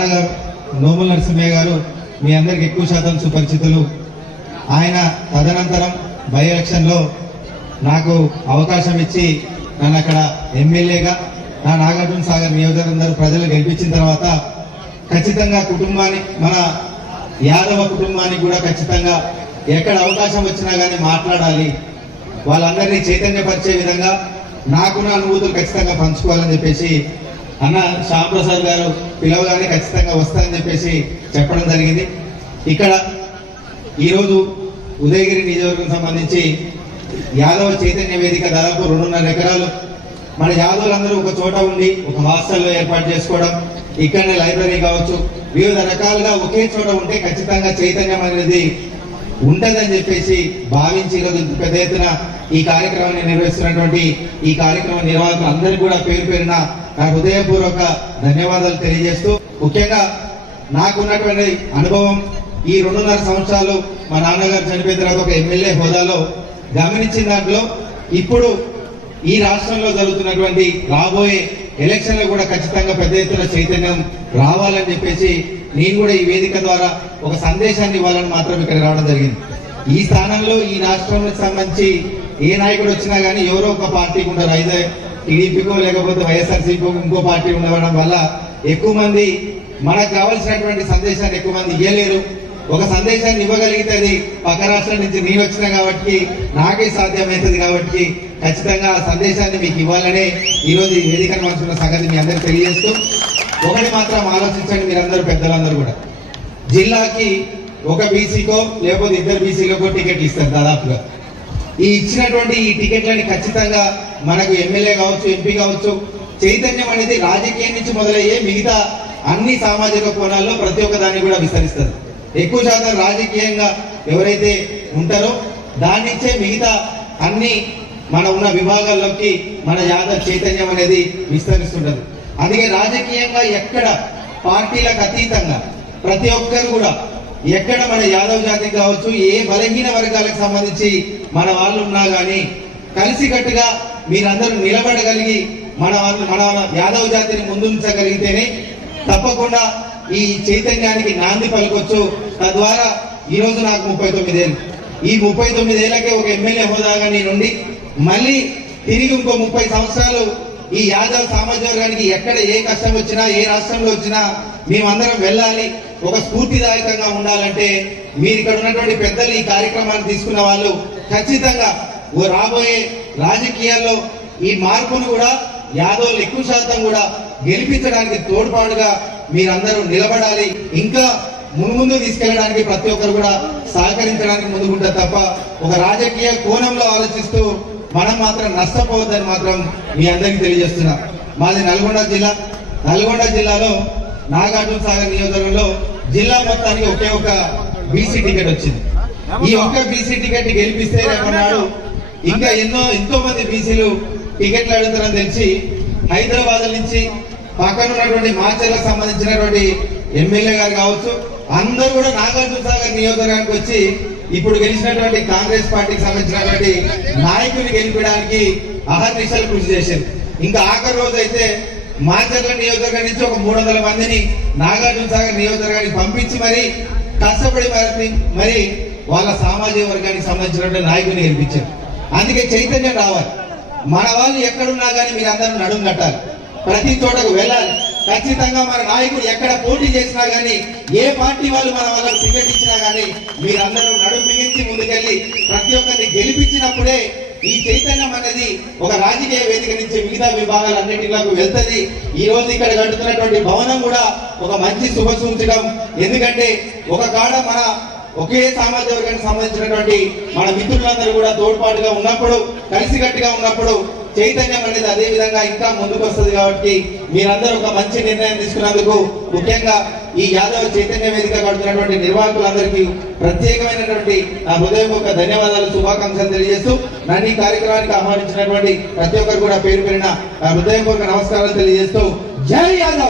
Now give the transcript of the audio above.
నాన్నగారు నోముల నరసింహయ్య గారు మీ అందరికి ఎక్కువ శాతం సుపరిచితులు. ఆయన తదనంతరం బై ఎలక్షన్లో నాకు అవకాశం ఇచ్చి నన్ను అక్కడ ఎమ్మెల్యేగా నా నాగార్జున సాగర్ నియోజకవర్గం ప్రజలు గెలిపించిన తర్వాత ఖచ్చితంగా కుటుంబాన్ని, మన యాదవ కుటుంబానికి కూడా ఖచ్చితంగా ఎక్కడ అవకాశం వచ్చినా కానీ మాట్లాడాలి, వాళ్ళందరినీ చైతన్యపరిచే విధంగా నాకున్న అనుభూతులు ఖచ్చితంగా పంచుకోవాలని చెప్పేసి అన్న శ్యామప్రసాద్ గారు పిలవగానే ఖచ్చితంగా వస్తారని చెప్పేసి చెప్పడం జరిగింది. ఇక్కడ ఈరోజు ఉదయగిరి నియోజకవర్గం సంబంధించి యాదవ చైతన్య వేదిక దాదాపు 2.5 ఎకరాలు మన యాదవులందరూ ఒక చోట ఉండి ఒక హాస్టల్లో ఏర్పాటు చేసుకోవడం, ఇక్కడనే లైబ్రరీ కావచ్చు, వివిధ రకాలుగా ఒకే చోట ఉంటే ఖచ్చితంగా చైతన్యం అనేది ఉంటుందని చెప్పేసి భావించి ఈరోజు పెద్ద ఎత్తున ఈ కార్యక్రమాన్ని నిర్వహిస్తున్నటువంటి ఈ కార్యక్రమ నిర్వాహకులు అందరికీ కూడా పేరు పేరున నా హృదయపూర్వక ధన్యవాదాలు తెలియజేస్తూ, ముఖ్యంగా నాకున్నటువంటి అనుభవం ఈ 2.5 సంవత్సరాలు మా నాన్నగారు చనిపోయిన తర్వాత ఒక ఎమ్మెల్యే హోదాలో గమనించిన దాంట్లో ఇప్పుడు ఈ రాష్ట్రంలో జరుగుతున్నటువంటి రాబోయే ఎలక్షన్లో కూడా ఖచ్చితంగా పెద్ద ఎత్తున చైతన్యం రావాలని చెప్పేసి నేను కూడా ఈ వేదిక ద్వారా ఒక సందేశాన్ని ఇవ్వాలని మాత్రం ఇక్కడ రావడం జరిగింది. ఈ స్థానంలో ఈ రాష్ట్రానికి సంబంధించి ఏ నాయకుడు వచ్చినా కానీ ఎవరో ఒక పార్టీకి ఉంటారు, అయితే టీడీపీకో లేకపోతే వైఎస్ఆర్సీపీకో ఇంకో పార్టీ ఉండడం వల్ల ఎక్కువ మంది మనకు కావాల్సినటువంటి సందేశాన్ని ఎక్కువ మంది ఇవ్వలేరు. ఒక సందేశాన్ని ఇవ్వగలిగితే అది పక్క రాష్ట్రం నుంచి నేను వచ్చినా కాబట్టి నాకే సాధ్యమవుతుంది కాబట్టి ఖచ్చితంగా ఆ సందేశాన్ని మీకు ఇవ్వాలనే ఈరోజు ఈ వేదికను మనసున్న సంగతి మీ అందరికీ తెలియజేస్తూ, ఒకటి మాత్రం ఆలోచించండి మీరందరూ పెద్దలందరూ కూడా, జిల్లాకి ఒక బీసీకో లేకపోతే 2 బీసీలకో టికెట్ ఇస్తారు దాదాపుగా. ఈ ఇచ్చినటువంటి ఈ టికెట్లని ఖచ్చితంగా మనకు ఎమ్మెల్యే కావచ్చు, ఎంపీ కావచ్చు, చైతన్యం అనేది రాజకీయం నుంచి మొదలయ్యే మిగతా అన్ని సామాజిక కోణాల్లో ప్రతి ఒక్క దాన్ని కూడా విస్తరిస్తారు. ఎక్కువ శాతం రాజకీయంగా ఎవరైతే ఉంటారో దాని నుంచే మిగతా అన్ని మన ఉన్న విభాగాల్లోకి మన యాదవ చైతన్యం అనేది విస్తరిస్తుంటది. అందుకే రాజకీయంగా ఎక్కడ పార్టీలకు అతీతంగా ప్రతి ఒక్కరు కూడా ఎక్కడ మన యాదవ్ జాతికి కావచ్చు, ఏ బలహీన వర్గాలకు సంబంధించి మన వాళ్ళు ఉన్నా కానీ కలిసికట్టుగా మీరందరూ నిలబడగలిగి మన యాదవ్ జాతిని ముందుంచగలిగితేనే తప్పకుండా ఈ చైతన్యానికి నాంది పలకొచ్చు. తద్వారా ఈరోజు నాకు 39 ఏళ్ళు, ఈ 39 ఏళ్ళకే ఒక ఎమ్మెల్యే హోదాగా నేనుండి మళ్ళీ తిరిగి ఇంకో 30 సంవత్సరాలు ఈ యాదవ్ సామాజిక వర్గానికి ఎక్కడ ఏ కష్టం వచ్చినా, ఏ రాష్ట్రంలో వచ్చినా మేమందరం వెళ్ళాలి, ఒక స్ఫూర్తిదాయకంగా ఉండాలంటే మీరు ఇక్కడ ఉన్నటువంటి పెద్దలు ఈ కార్యక్రమాన్ని తీసుకున్న వాళ్ళు ఖచ్చితంగా రాబోయే రాజకీయాల్లో ఈ మార్పును కూడా యాదవులు ఎక్కువ శాతం కూడా గెలిపించడానికి తోడ్పాటుగా మీరందరూ నిలబడాలి. ఇంకా ముందు తీసుకెళ్ళడానికి ప్రతి ఒక్కరు కూడా సహకరించడానికి ముందుకుంటారు తప్ప ఒక రాజకీయ కోణంలో ఆలోచిస్తూ మనం మాత్రం నష్టపోవద్దని మాత్రం మీ అందరికీ తెలియజేస్తున్నా. మాది నల్గొండ జిల్లా. నల్గొండ జిల్లాలో నాగార్జున సాగర్ నియోజకవర్గంలో జిల్లా మొత్తానికి ఒకే ఒక బీసీ టికెట్ వచ్చింది. ఈ ఒక్క బీసీ టికెట్ గెలిపిస్తే రేపన్నాడు ఇంకా ఎంతో మంది బీసీలు టికెట్లు అడుగుతారని తెలిసి హైదరాబాద్ నుంచి పక్కన ఉన్నటువంటి మాచర్లకు సంబంధించినటువంటి ఎమ్మెల్యే గారు కావచ్చు అందరూ కూడా నాగార్జున సాగర్ నియోజకవర్గానికి వచ్చి ఇప్పుడు గెలిచినటువంటి కాంగ్రెస్ పార్టీకి సంబంధించినటువంటి నాయకుని గెలిపడానికి అహర్నిశలు కృషి చేశారు. ఇంకా ఆఖరి రోజు అయితే మాచర్ల నియోజకవర్గం నుంచి ఒక 300 మందిని నాగార్జున సాగర్ నియోజకవర్గానికి పంపించి మరి కష్టపడి మరి వాళ్ళ సామాజిక వర్గానికి సంబంధించినటువంటి నాయకుని గెలిపించారు. అందుకే చైతన్యం రావాలి. మన వాళ్ళు ఎక్కడున్నా కానీ మీరు అందరూ నడుము కట్టాలి, ప్రతి చోటకు వెళ్ళాలి. ఖచ్చితంగా మన నాయకుడు ఎక్కడ పోటీ చేసినా గానీ, ఏ పార్టీ వాళ్ళు మన వాళ్ళకి టికెట్ ఇచ్చినా గానీ మీరందరూ నడుము బిగించి ముందుకెళ్ళి ప్రతి ఒక్కరిని గెలిపించినప్పుడే ఈ చైతన్యం అనేది ఒక రాజకీయ వేదిక నుంచి మిగతా విభాగాలన్నింటిలోకి వెళ్తుంది. ఈ రోజు ఇక్కడ కడుతున్నటువంటి భవనం కూడా ఒక మంచి శుభసూచకం. ఎందుకంటే ఒక కాడ మన ఒకే సామాజిక వర్గానికి సంబంధించినటువంటి మన మిత్రులందరూ కూడా తోడ్పాటుగా ఉన్నప్పుడు, కలిసికట్టుగా ఉన్నప్పుడు చైతన్యం అనేది అదే విధంగా ఇంకా ముందుకు వస్తుంది. కాబట్టి మీరందరూ ఒక మంచి నిర్ణయం తీసుకున్నందుకు ముఖ్యంగా ఈ యాదవ చైతన్య వేదిక కడుతున్నటువంటి నిర్వాహకులందరికీ ప్రత్యేకమైనటువంటి నా హృదయపూర్వక ధన్యవాదాలు, శుభాకాంక్షలు తెలియజేస్తూ నన్ను ఈ కార్యక్రమానికి ఆహ్వానించినటువంటి ప్రతి ఒక్కరు కూడా పేరు పేరున నా హృదయపూర్వక నమస్కారాలు తెలియజేస్తూ జై యాదవ్.